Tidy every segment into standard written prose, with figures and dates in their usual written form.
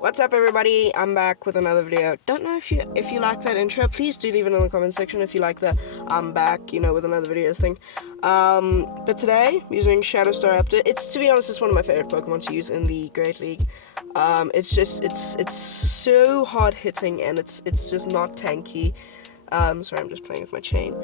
What's up, everybody? I'm back with another video. Don't know if you like that intro. Please do leave it in the comment section if you like the I'm back, with another video thing. But today, using Shadow Staraptor. It's, to be honest, it's one of my favorite Pokemon to use in the Great League. It's so hard hitting and it's just not tanky. Sorry, I'm just playing with my chain.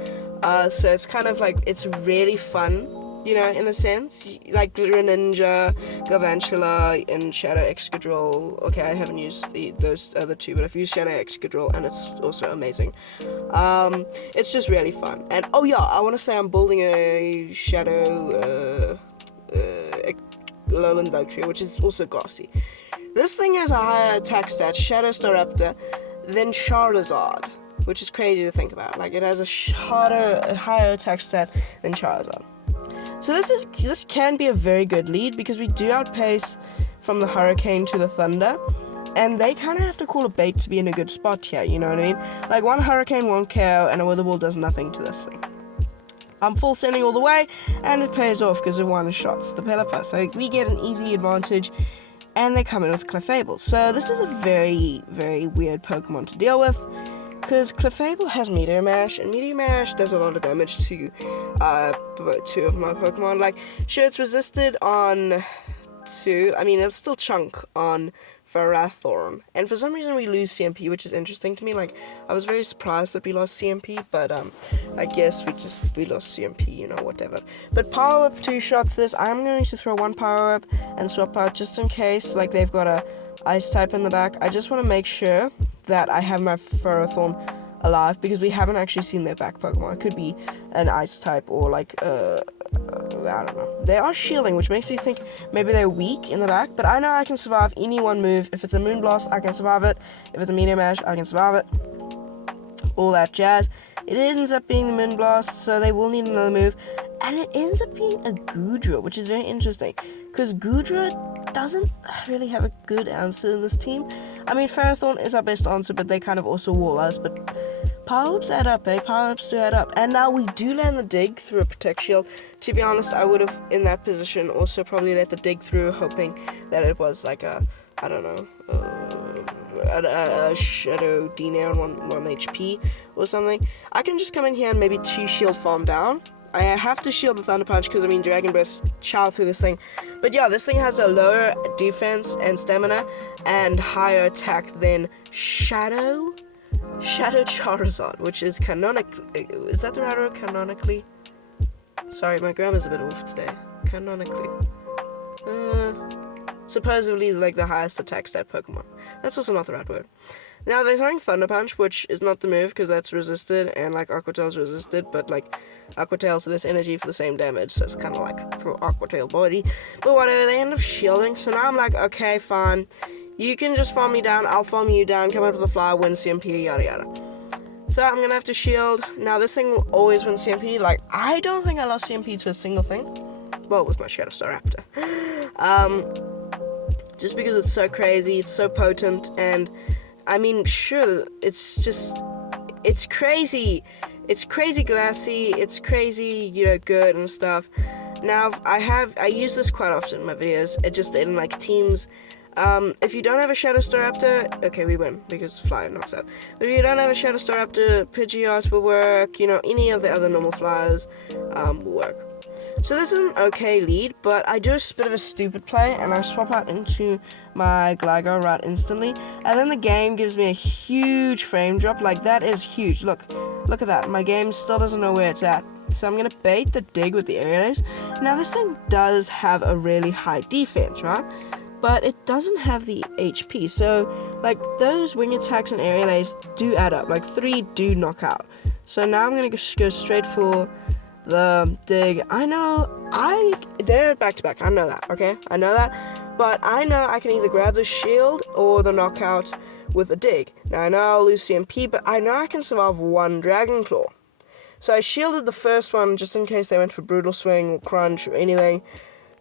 So it's kind of like, it's really fun, in a sense. Like Greninja, Garvantula, and Shadow Excadrill. Okay, I haven't used those other two, but I've used Shadow Excadrill, and it's also amazing. It's just really fun. And, oh yeah, I want to say I'm building a Shadow Lowland Dugtrio, which is also grassy. This thing has a higher attack stat, Shadow Staraptor, than Charizard, which is crazy to think about. Like, it has a higher attack stat than Charizard. So this can be a very good lead because we do outpace from the Hurricane to the Thunder, and they kind of have to call a bait to be in a good spot here, you know what I mean? Like, one Hurricane, one KO, and a Wither Ball does nothing to this thing. I'm full sending all the way, and it pays off because of one shots the Pelipper. So we get an easy advantage, and they come in with Clefable. So this is a very, very weird Pokemon to deal with, because Clefable has Meteor Mash, and Meteor Mash does a lot of damage to two of my Pokemon. Like, sure, it's resisted on two. I mean, it's still chunk on Ferrothorn, and for some reason we lose CMP, which is interesting to me. Like, I was very surprised that we lost CMP, but I guess we lost CMP, whatever. But Power Whip 2 shots this. I'm going to throw one Power Whip and swap out just in case, like, they've got a Ice type in the back. I just want to make sure that I have my Ferrothorn alive, because we haven't actually seen their back Pokemon. It could be an Ice type or like I don't know. They are shielding, which makes me think maybe they're weak in the back, but I know I can survive any one move. If it's a Moonblast, I can survive it. If it's a Meteor Mash, I can survive it. All that jazz. It ends up being the Moonblast, so they will need another move. And it ends up being a Goodra, which is very interesting, because Goodra doesn't really have a good answer in this team. I mean, Ferrothorn is our best answer, but they kind of also wall us. But Power-Ups add up, Power-Ups do add up. And now we do land the Dig through a Protect Shield. To be honest, I would have, in that position, also probably let the Dig through, hoping that it was like a, I don't know, a Shadow D-Nair on 1 HP or something. I can just come in here and maybe 2 Shield Farm down. I have to shield the Thunder Punch because, Dragon Breaths chow through this thing. But yeah, this thing has a lower defense and stamina and higher attack than Shadow Charizard, which is canonically... Is that the right word? Canonically? Sorry, my grammar's a bit off today. Canonically. Supposedly, like, the highest attack stat Pokemon. That's also not the right word. Now, they're throwing Thunder Punch, which is not the move, because that's resisted, and, like, Aqua Tail's resisted, but, like, Aqua Tail's less energy for the same damage, so it's kind of like, throw Aqua Tail body. But whatever, they end up shielding, so now I'm like, okay, fine. You can just farm me down, I'll farm you down, come out with a fly, win CMP, yada yada. So I'm gonna have to shield. Now, this thing will always win CMP. Like, I don't think I lost CMP to a single thing. Well, with my Shadow Staraptor. Just because it's so crazy, it's so potent, and sure, it's crazy. It's crazy glassy, it's crazy, good and stuff. Now, I use this quite often in my videos, it just in, like, teams. If you don't have a Shadow Staraptor, okay, we win, because Flyer knocks out. But if you don't have a Shadow Staraptor, Pidgeot will work, any of the other normal flyers, will work. So this is an okay lead, but I do a bit of a stupid play, and I swap out into my Gligar right instantly, and then the game gives me a huge frame drop. Like, that is huge. Look at that. My game still doesn't know where it's at. So I'm going to bait the Dig with the Aerial Ace. Now, this thing does have a really high defense, right? But it doesn't have the HP, so, like, those Wing Attacks and Aerial Ace do add up. Like, 3 do knock out. So now I'm going to go straight for the Dig. They're back-to-back, I know that, okay? I know that, but I know I can either grab the Shield or the Knockout with a Dig. Now, I know I'll lose CMP, but I know I can survive 1 Dragon Claw. So I shielded the first one just in case they went for Brutal Swing or Crunch or anything,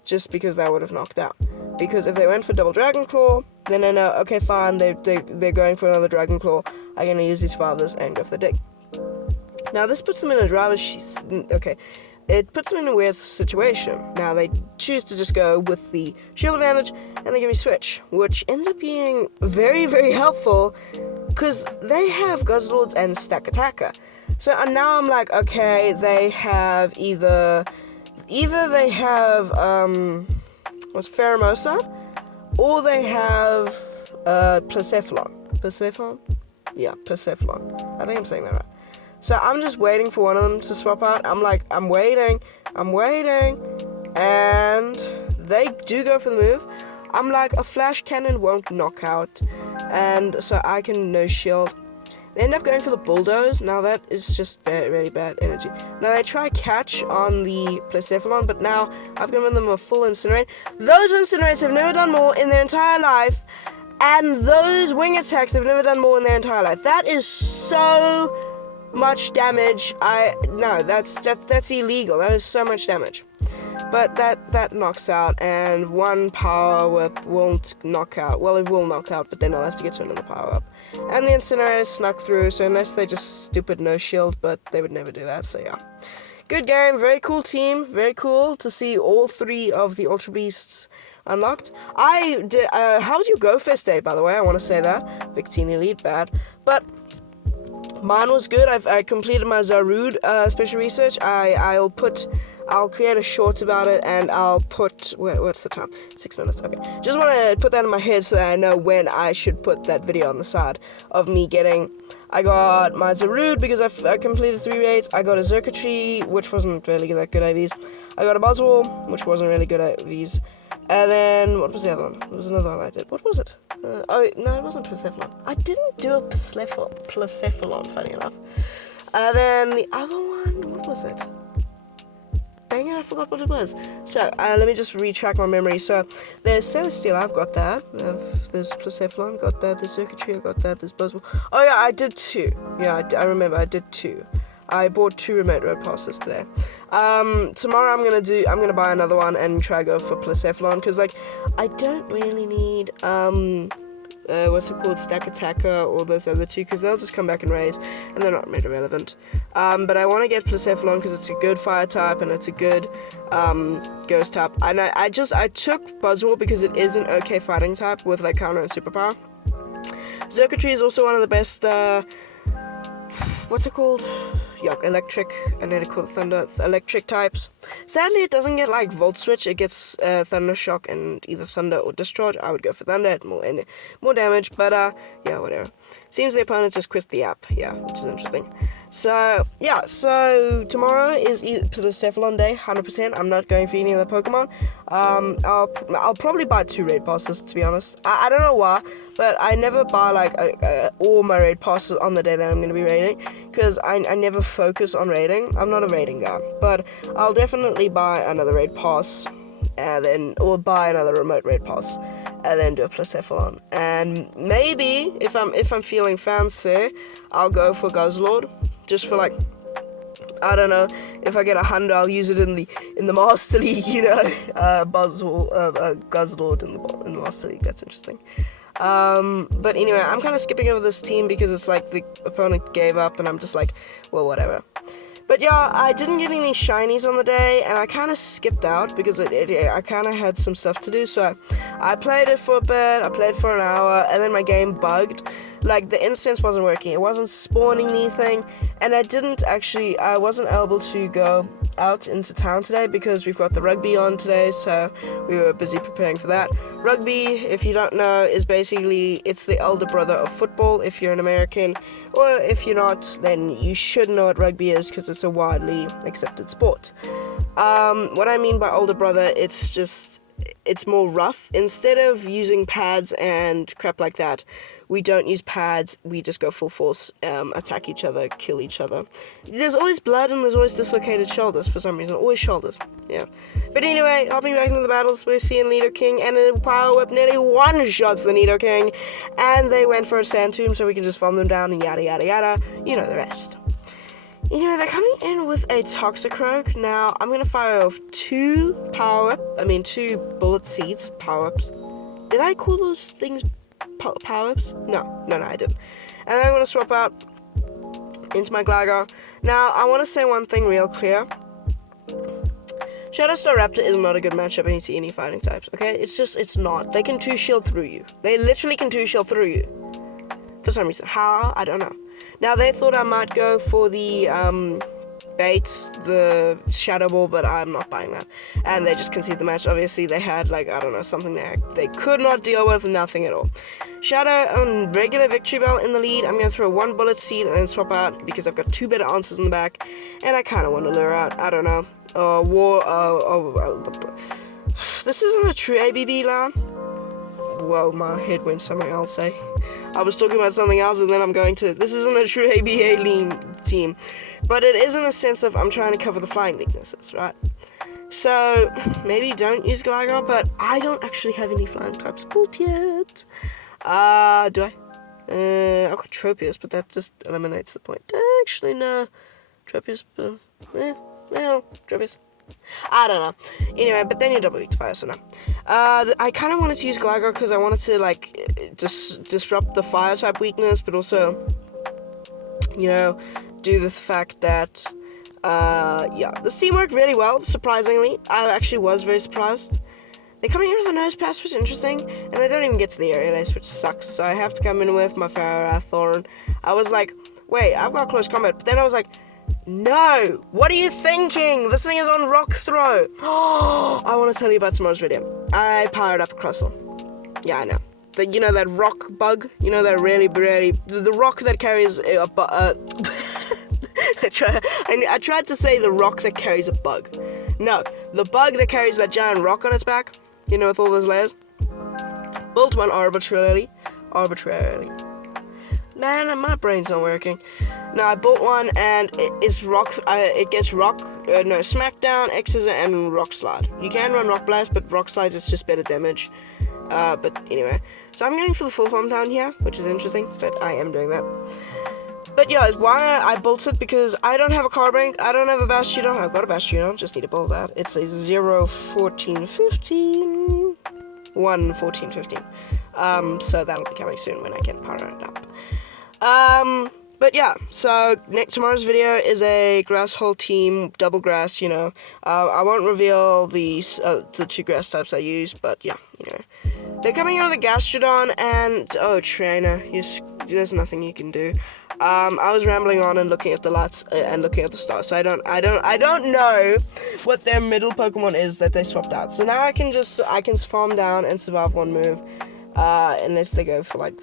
just because that would have knocked out. Because if they went for double Dragon Claw, then I know, okay, fine, they're going for another Dragon Claw. I'm going to use these fathers and go for the Dig. Now, this puts them in a driver's... Okay, it puts them in a weird situation. Now they choose to just go with the shield advantage, and they give me switch, which ends up being very, very helpful, because they have Guzzlords and Stack Attacker. So now I'm like, okay, they have either they have what's Pheromosa, or they have Persephone. Persephone? Yeah, Persephone. I think I'm saying that right. So I'm just waiting for one of them to swap out. I'm waiting, and they do go for the move. I'm like, a flash cannon won't knock out, and so I can no shield. They end up going for the bulldoze. Now that is just really bad energy. Now they try catch on the Persephone, but now I've given them a full incinerate. Those incinerates have never done more in their entire life, and those wing attacks have never done more in their entire life. That is so much damage. No, that's illegal. That is so much damage. But that knocks out, and one power whip won't knock out. Well, it will knock out, but then I'll have to get to another power up. And the incinerator snuck through, so unless they just stupid no shield, but they would never do that, so yeah. Good game, very cool team, very cool to see all 3 of the Ultra Beasts unlocked. How would you go first day, by the way? I want to say that. Victini lead, bad. But mine was good. I completed my Zarude special research. I'll create a short about it, and I'll put, what's the time? 6 minutes, okay. Just want to put that in my head so that I know when I should put that video on the side of me I got my Zarude because I completed 3 raids. I got a Zerkatry, which wasn't really that good at these. I got a Buzzwole, which wasn't really good at these. And then, what was the other one? There was another one I did. What was it? No, it wasn't Persephone. I didn't do a Persephone, funny enough. And then the other one, what was it? Dang it, I forgot what it was. So, let me just retrack my memory. So, there's Celestial, I've got that. There's Persephone, got that. There's Circuitry, I got that. There's Buzzwole. Oh yeah, I did 2. Yeah, I remember, I did 2. I bought 2 remote road passes today. Tomorrow I'm gonna buy another one and try to go for Persephone, because like, I don't really need, what's it called, Stack Attacker or those other 2, because they'll just come back and raise, and they're not made relevant. But I want to get Persephone because it's a good fire type, and it's a good, ghost type. And I took Buzzwole because it is an okay fighting type with like counter and superpower. Zerkatry is also one of the best, what's it called? Yuck, electric, I need to call it thunder, electric types. Sadly, it doesn't get like Volt Switch, it gets Thunder Shock and either Thunder or Discharge. I would go for Thunder, more damage, but yeah, whatever. Seems the opponent just quit the app, yeah, which is interesting. So, yeah, so tomorrow is Persephone day, 100%. I'm not going for any other Pokemon. I'll probably buy 2 raid passes, to be honest. I don't know why, but I never buy like all my raid passes on the day that I'm going to be raiding, because I never focus on raiding. I'm not a raiding guy, but I'll definitely buy another raid pass, or buy another remote raid pass, and then do a Persephone. And maybe if I'm feeling fancy, I'll go for Guzzlord, just for like, I don't know, if I get 100, I'll use it in the Master League, you know, Guzzlord in the Master League. That's interesting. But anyway, I'm kind of skipping over this team because it's like the opponent gave up, and I'm just like, well, whatever. But yeah, I didn't get any shinies on the day, and I kind of skipped out because I kind of had some stuff to do. So I played it for a bit, I played for an hour, and then my game bugged. Like, the instance wasn't working, it wasn't spawning anything, and I wasn't able to go out into town today because we've got the rugby on today, so we were busy preparing for that. Rugby, if you don't know, is basically, it's the elder brother of football if you're an American, or if you're not, then you should know what rugby is because it's a widely accepted sport. What I mean by older brother, it's more rough. Instead of using pads and crap like that, we don't use pads, we just go full force, attack each other, kill each other. There's always blood and there's always dislocated shoulders for some reason, always shoulders, yeah. But anyway, hopping back into the battles, we're seeing Nidoking, and a Power Whip nearly one-shots the Nidoking, and they went for a Sand Tomb so we can just farm them down and yada yada yada, you know the rest. Anyway, they're coming in with a Toxicroak. Now, I'm going to fire off 2 bullet seeds, power-ups. Did I call those things power-ups? No, I didn't. And then I'm going to swap out into my Gligar. Now, I want to say one thing real clear. Shadowstar Raptor is not a good matchup against any fighting types, okay? It's not. They can 2-shield through you. They literally can 2-shield through you. For some reason. How? I don't know. Now, they thought I might go for the, bait, the Shadow Ball, but I'm not buying that. And they just conceded the match. Obviously, they had, like, I don't know, something there they could not deal with, nothing at all. Shadow on regular Victory Bell in the lead. I'm going to throw 1 Bullet Seed and then swap out because I've got 2 better answers in the back. And I kind of want to lure out, I don't know. This isn't a true ABB line. Whoa, my head went somewhere else, eh? I was talking about something else and then I'm going to... This isn't a true ABA lean team. But it is in the sense of I'm trying to cover the flying weaknesses, right? So, maybe don't use Gligar, but I don't actually have any flying types built yet. Do I? I've got Tropius, but that just eliminates the point. Actually, no. Tropius, well, Tropius. I don't know. Anyway, but then you're double weak to fire, so no. I kind of wanted to use Gligar because I wanted to, like, disrupt the fire type weakness, but also, you know, do the fact that, yeah, this team worked really well, surprisingly. I actually was very surprised. They're coming in with a nose pass, which is interesting, and I don't even get to the aerial ace, which sucks, so I have to come in with my Farah Thorn. I was like, wait, I've got close combat, but then I was like, no, what are you thinking? This thing is on rock throw. I want to tell you about tomorrow's video. I powered up a Crustle. Yeah, I know. You know that rock bug? You know that really, the rock that carries a I tried to say the rock that carries a bug. No, the bug that carries that giant rock on its back. You know, with all those layers. Built one arbitrarily. Man, my brain's not working. No, I built one and it gets Smackdown, X-Scissor, and Rock Slide. You can run Rock Blast, but Rock Slide is just better damage. But anyway. So I'm going for the full form down here, which is interesting, but I am doing that. But yeah, why I built it, because I don't have a Carbrank, I don't have a Bastiodon. I've got a Bastiodon, just need to build that. It's a 0-14-15. 1-14-15. So that'll be coming soon when I can power it up. But yeah, so tomorrow's video is a grass hole team, double grass, you know. I won't reveal the 2 grass types I use, but yeah, you know. They're coming out of the Gastrodon, and oh, trainer, there's nothing you can do. I was rambling on and looking at the lights and looking at the stars, so I don't know what their middle Pokemon is that they swapped out. So now I can farm down and survive 1 move. Unless they go for, like,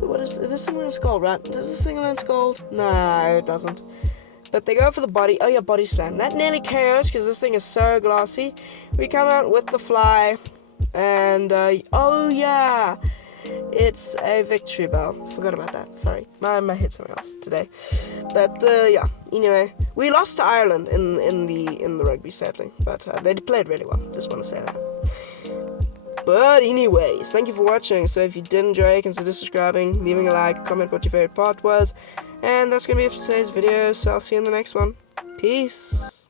what is this thing learn Scald, right? Does this thing learn Scald? No, it doesn't. But they go for the body. Oh yeah, Body Slam. That nearly KOs because this thing is so glassy. We come out with the Fly, and oh yeah, it's a Victory Bell. Forgot about that. Sorry, my head's somewhere else today. But yeah. Anyway, we lost to Ireland in the rugby, sadly, but they played really well. Just want to say that. But anyways, thank you for watching. So if you did enjoy, consider subscribing, leaving a like, comment what your favorite part was. And that's going to be it for today's video, so I'll see you in the next one. Peace.